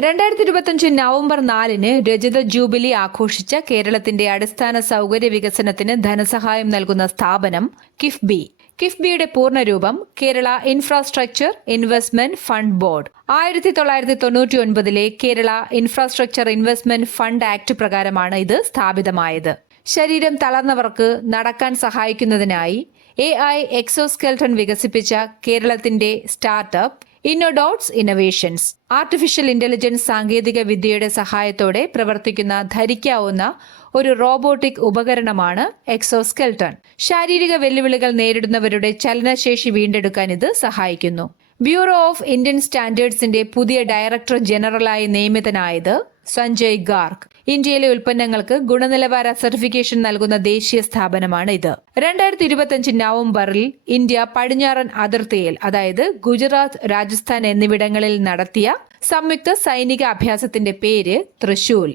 2025 November 4 രജത jubilee ആഘോഷിച്ച കേരളത്തിന്റെ അടിസ്ഥാന സൗകര്യ വികസനത്തിന് ധനസഹായം നൽകുന്ന സ്ഥാപനം കിഫ്ബി. കിഫ്ബിയുടെ പൂർണ്ണരൂപം Kerala infrastructure investment fund board. 1999 Kerala infrastructure investment fund act പ്രകാരമാണ് ഇത് സ്ഥാപിതമായത്. ശരീരം തളർന്നവർക്ക് നടക്കാൻ സഹായിക്കുന്നതിനായി AI എക്സോസ്കെൽട്ടൺ വികസിപ്പിച്ച കേരളത്തിന്റെ സ്റ്റാർട്ടപ്പ് ഇന്നോഡോട്സ് ഇന്നൊവേഷൻസ് ആർട്ടിഫിഷ്യൽ ഇന്റലിജൻസ് സാങ്കേതിക വിദ്യയുടെ സഹായത്തോടെ പ്രവർത്തിക്കുന്ന ധരിക്കാവുന്ന ഒരു റോബോട്ടിക് ഉപകരണമാണ് എക്സോസ്കെൽട്ടൺ. ശാരീരിക വെല്ലുവിളികൾ നേരിടുന്നവരുടെ ചലനശേഷി വീണ്ടെടുക്കാൻ ഇത് സഹായിക്കുന്നു. ബ്യൂറോ ഓഫ് ഇന്ത്യൻ സ്റ്റാൻഡേർഡ്സിന്റെ പുതിയ ഡയറക്ടർ ജനറലായി നിയമിതനായത് സഞ്ജയ് ഗാർഗ്. ഇന്ത്യയിലെ ഉൽപ്പന്നങ്ങൾക്ക് ഗുണനിലവാര സർട്ടിഫിക്കേഷൻ നൽകുന്ന ദേശീയ സ്ഥാപനമാണ് ഇത്. 2025 നവംബറിൽ ഇന്ത്യ പടിഞ്ഞാറൻ അതിർത്തിയിൽ, അതായത് ഗുജറാത്ത്, രാജസ്ഥാൻ എന്നിവിടങ്ങളിൽ നടത്തിയ സംയുക്ത സൈനിക അഭ്യാസത്തിന്റെ പേര് ത്രിശൂൽ.